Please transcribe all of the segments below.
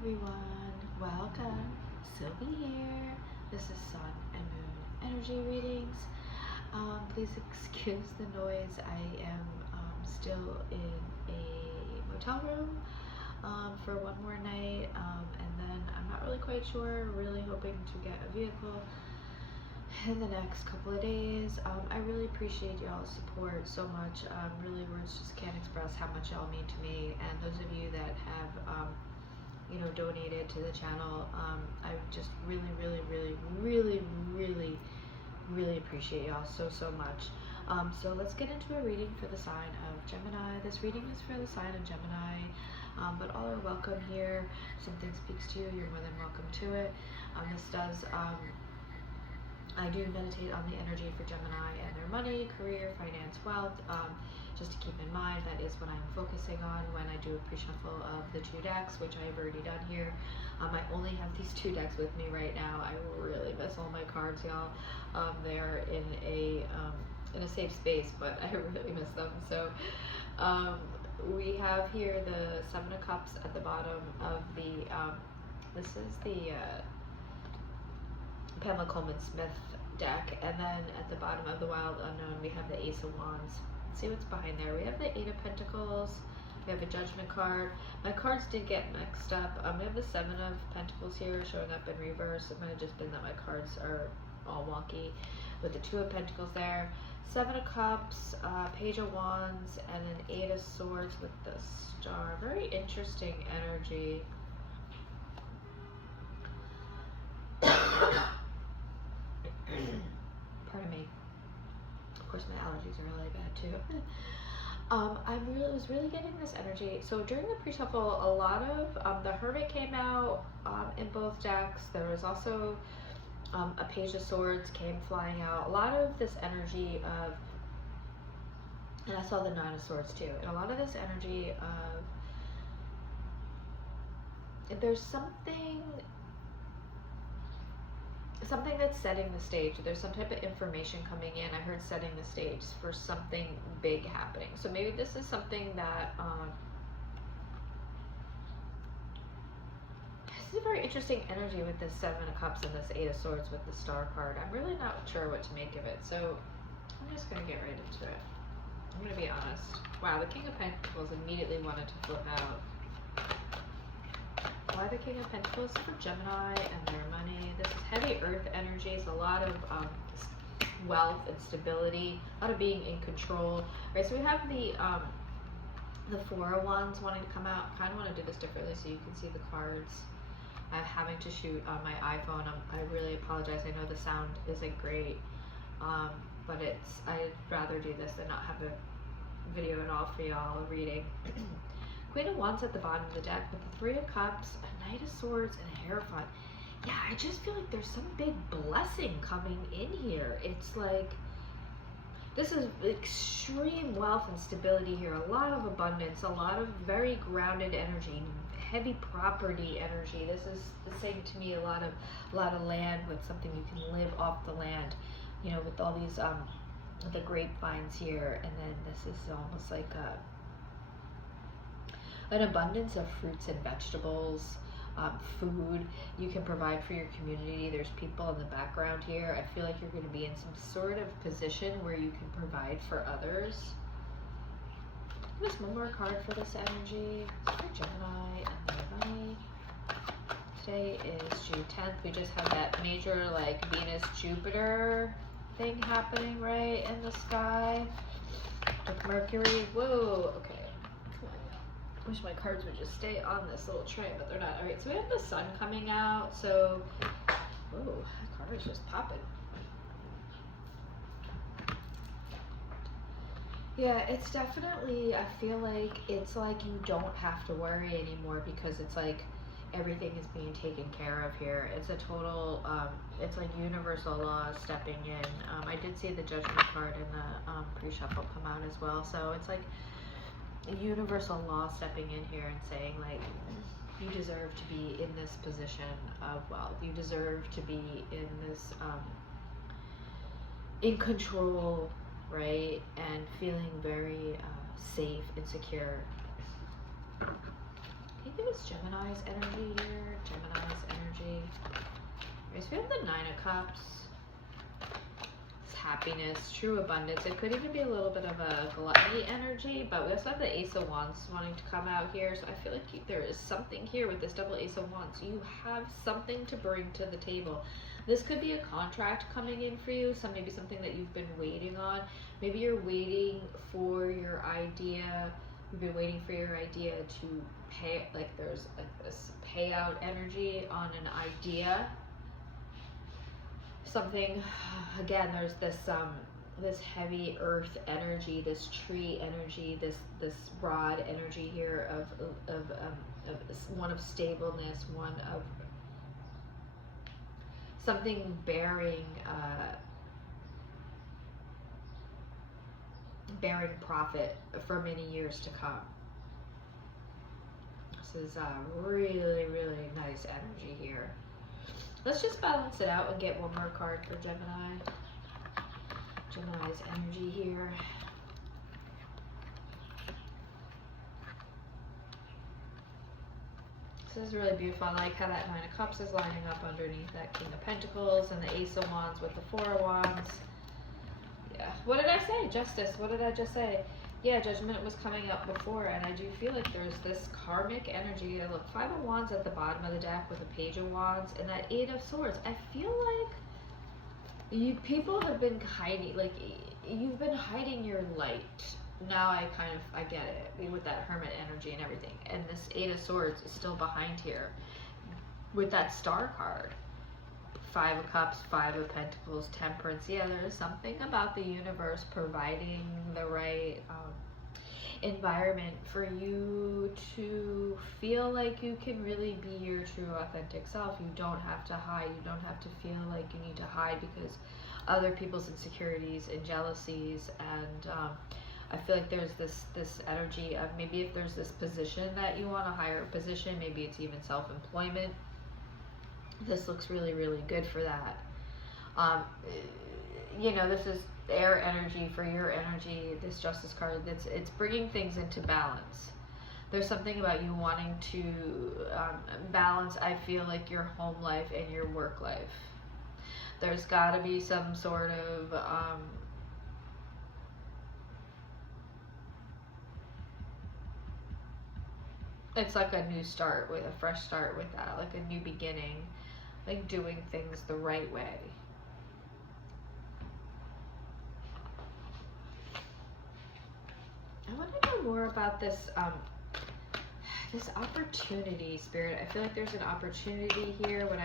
everyone, welcome. Sylvie here. This is Sun and Moon energy readings. Please excuse the noise. I am still in a motel room for one more night, and then I'm not really quite sure. Really hoping to get a vehicle in the next couple of days. I really appreciate y'all's support so much. Really, words just can't express how much y'all mean to me. And those of you that have donated to the channel, I just really appreciate y'all so much. So let's get into a reading for the sign of Gemini. This reading is for the sign of Gemini, but all are welcome here. If something speaks to you, you're more than welcome to it. I do meditate on the energy for Gemini and their money, career, finance, wealth. Just to keep in mind, that is what I'm focusing on when I do a pre-shuffle of the two decks, which I've already done here. I only have these two decks with me right now. I really miss all my cards, y'all. They're in a safe space, but I really miss them. So we have here the Seven of Cups at the bottom of the, this is the Pamela Coleman Smith deck, and then at the bottom of the Wild Unknown we have the Ace of Wands. Let's see what's behind there. We have the Eight of Pentacles, we have a Judgment card. My cards did get mixed up. We have the Seven of Pentacles here showing up in reverse. It might have just been that my cards are all wonky, with the Two of Pentacles there, Seven of Cups, Page of Wands, and an Eight of Swords with the Star. Very interesting energy. Pardon me. Of course, my allergies are really bad too. I was really getting this energy. So during the pre-shuffle, a lot of the Hermit came out in both decks. There was also a Page of Swords came flying out. A lot of this energy of, and I saw the Nine of Swords too. And a lot of this energy of, there's something that's setting the stage. There's some type of information coming in. I heard setting the stage for something big happening. So maybe this is something that this is a very interesting energy with this Seven of Cups and this Eight of Swords with the Star card. I'm really not sure what to make of it, so I'm just gonna get right into it. I'm gonna be honest. Wow, the King of Pentacles immediately wanted to flip out. Why the King of Pentacles? For Gemini and their money. This is heavy earth energies, a lot of wealth and stability, a lot of being in control. Right, so we have the Four of Wands wanting to come out. Kind of want to do this differently so you can see the cards. I'm having to shoot on my iPhone. I really apologize. I know the sound isn't great, but I'd rather do this than not have a video at all for y'all reading. Queen of Wands at the bottom of the deck with the Three of Cups, a Knight of Swords, and a Hierophant. Yeah, I just feel like there's some big blessing coming in here. It's like, this is extreme wealth and stability here. A lot of abundance, a lot of very grounded energy, heavy property energy. This is saying to me a lot of land, with something you can live off the land. You know, with all these the grapevines here, and then this is almost like an abundance of fruits and vegetables, food you can provide for your community. There's people in the background here. I feel like you're going to be in some sort of position where you can provide for others. Just one more card for this energy. It's for Gemini and their money. Today is June 10th. We just had that major like Venus-Jupiter thing happening right in the sky with Mercury. Whoa, okay. I wish my cards would just stay on this little tray, but they're not. All right, so we have the sun coming out. So, whoa, that card is just popping. Yeah, it's definitely, I feel like it's like you don't have to worry anymore, because it's like everything is being taken care of here. It's a total, it's like universal laws stepping in. I did see the Judgment card in the pre-shuffle come out as well. So it's like universal law stepping in here and saying, like, you deserve to be in this position of wealth. You deserve to be in this in control, right, and feeling very safe and secure. think it's Gemini's energy here. Gemini's energy. Okay, so we have the Nine of Cups. It's happiness, true abundance. It could even be a little bit of a gluttony energy, but we also have the Ace of Wands wanting to come out here. So I feel like there is something here with this double Ace of Wands. You have something to bring to the table. This could be a contract coming in for you, maybe something that you've been waiting on. Maybe you're waiting for your idea. You've been waiting for your idea to pay, like there's like this payout energy on an idea. Something, again, there's this this heavy earth energy, this tree energy, this rod energy here of one of stableness, one of something bearing profit for many years to come. This is really, really nice energy here. Let's just balance it out and get one more card for Gemini. Gemini's energy here. This is really beautiful. I like how that Nine of Cups is lining up underneath that King of Pentacles and the Ace of Wands with the Four of Wands. Yeah. What did I say? Justice. What did I just say? Yeah, Judgment was coming up before, and I do feel like there's this karmic energy. Look, Five of Wands at the bottom of the deck with a Page of Wands and that Eight of Swords. I feel like people have been hiding, like you've been hiding your light. Now I get it with that Hermit energy and everything. And this Eight of Swords is still behind here with that Star card. Five of Cups, Five of Pentacles, Temperance. Yeah, there's something about the universe providing the right environment for you to feel like you can really be your true authentic self. You don't have to hide. You don't have to feel like you need to hide because other people's insecurities and jealousies. And I feel like there's this energy of maybe if there's this position that you want, a higher position, maybe it's even self-employment. This looks really, really good for that. You know, this is air energy for your energy, this Justice card. It's bringing things into balance. There's something about you wanting to balance, I feel like, your home life and your work life. There's got to be some sort of it's like a new start, with a fresh start with that, like a new beginning, like doing things the right way. I want to know more about this this opportunity, Spirit. I feel like there's an opportunity here when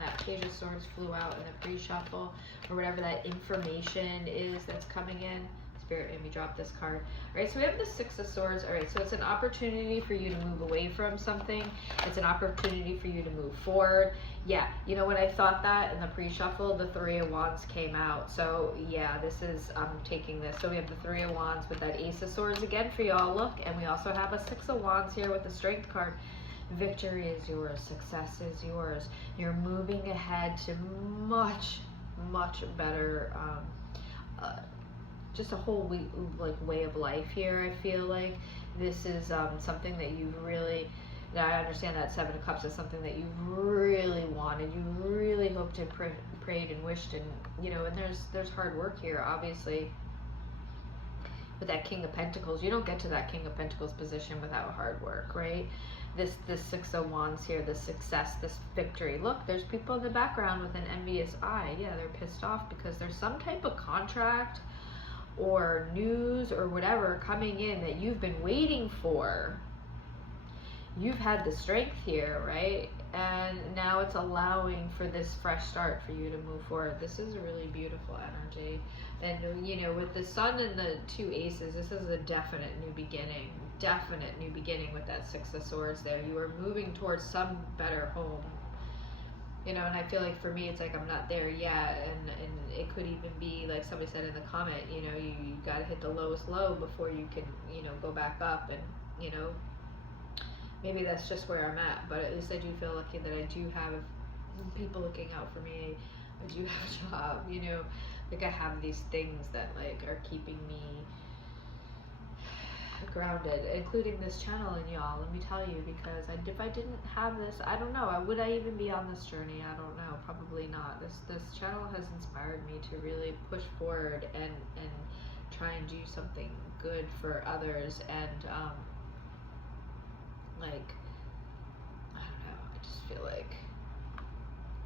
that Page of Swords flew out in the pre-shuffle, or whatever that information is that's coming in. Spirit made me drop this card. All right, so we have the Six of Swords. All right, so it's an opportunity for you to move away from something. It's an opportunity for you to move forward. Yeah, you know, when I thought that in the pre-shuffle, the Three of Wands came out. So yeah, this is, I'm taking this. So we have the Three of Wands with that Ace of Swords again for y'all. Look, and we also have a Six of Wands here with the Strength card. Victory is yours. Success is yours. You're moving ahead to much, much better, just a whole way of life here. I feel like this is something that you've really, now I understand that Seven of Cups is something that you really wanted, you really hoped and prayed and wished, and you know, and there's hard work here, obviously. With that King of Pentacles, you don't get to that King of Pentacles position without hard work, right? This Six of Wands here, this success, this victory. Look, there's people in the background with an envious eye. Yeah, they're pissed off because there's some type of contract or news or whatever coming in that you've been waiting for. You've had the strength here, right? And now it's allowing for this fresh start for you to move forward. This is a really beautiful energy. And you know, with the Sun and the two Aces, this is a definite new beginning. Definite new beginning with that Six of Swords there. You are moving towards some better home. You know, and I feel like for me, it's like I'm not there yet, and it could even be like somebody said in the comment, you know, you got to hit the lowest low before you can, you know, go back up, and you know, maybe that's just where I'm at, but at least I do feel lucky that I do have people looking out for me. I do have a job, you know, like I have these things that like are keeping me grounded, including this channel and y'all, let me tell you, because if I didn't have this, I don't know, would I even be on this journey? I don't know, probably not. This channel has inspired me to really push forward and try and do something good for others, and like, I don't know, I just feel like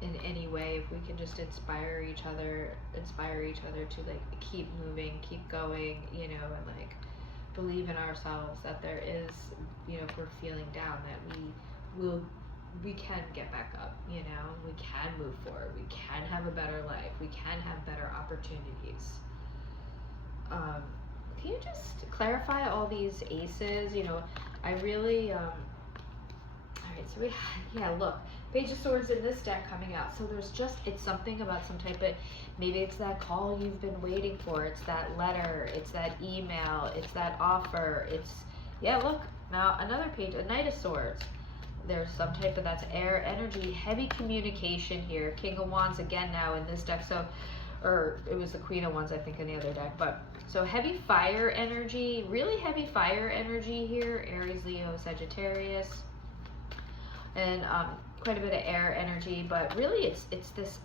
in any way, if we can just inspire each other to like keep moving, keep going, you know, and like believe in ourselves, that there is, you know, if we're feeling down, that we can get back up, you know, we can move forward, we can have a better life, we can have better opportunities. Can you just clarify all these aces? You know, I really all right, so yeah, look, Page of Swords in this deck coming out. So there's just, it's something about some type of, maybe it's that call you've been waiting for, it's that letter, it's that email, it's that offer, it's, yeah, look, now another page, a Knight of Swords. There's some type of, that's air energy, heavy communication here. King of Wands again now in this deck, so, or it was the Queen of Wands, I think, in the other deck, but, so heavy fire energy, really heavy fire energy here, Aries, Leo, Sagittarius, and quite a bit of air energy, but really it's this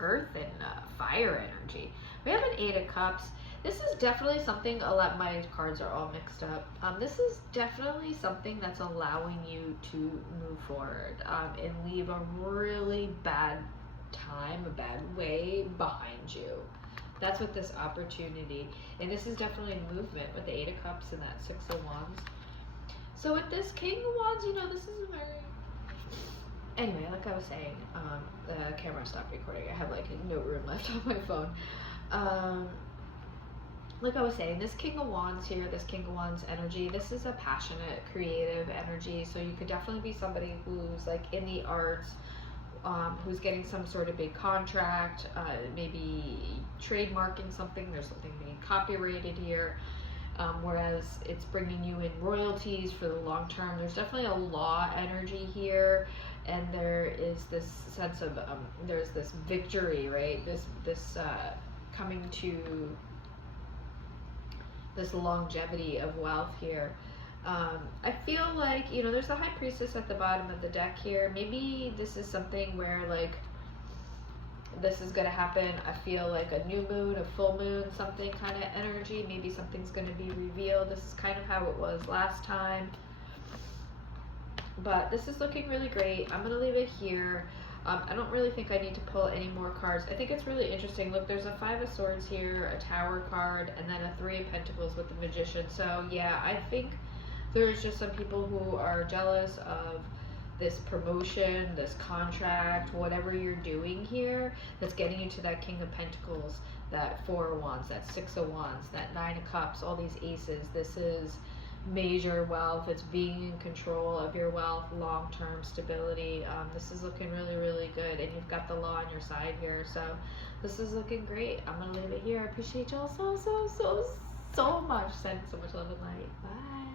earth and fire energy. We have an 8 of Cups. This is definitely something, my cards are all mixed up. This is definitely something that's allowing you to move forward and leave a really bad time, a bad way behind you. That's what this opportunity, and this is definitely movement with the 8 of Cups and that 6 of Wands. So with this King of Wands, you know, this is a very, anyway, like I was saying, the camera stopped recording. I have like no room left on my phone. Like I was saying, this King of Wands here, this King of Wands energy, this is a passionate, creative energy. So you could definitely be somebody who's like in the arts, who's getting some sort of big contract, maybe trademarking something. There's something being copyrighted here. Whereas it's bringing you in royalties for the long term. There's definitely a law energy here, and there is this sense of there's this victory, right? This coming to this longevity of wealth here. I feel like, you know, there's the High Priestess at the bottom of the deck here. Maybe this is something where like this is going to happen. I feel like a new moon, a full moon, something kind of energy. Maybe something's going to be revealed. This is kind of how it was last time. But this is looking really great. I'm going to leave it here. I don't really think I need to pull any more cards. I think it's really interesting. Look, there's a 5 of Swords here, a Tower card, and then a 3 of Pentacles with the Magician. So yeah, I think there's just some people who are jealous of this promotion, this contract, whatever you're doing here, that's getting you to that King of Pentacles, that 4 of Wands, that 6 of Wands, that 9 of Cups, all these aces. This is major wealth. It's being in control of your wealth, long-term stability. This is looking really, really good, and you've got the law on your side here, so this is looking great. I'm gonna leave it here. I appreciate y'all so much. Sending so much love and light. Bye.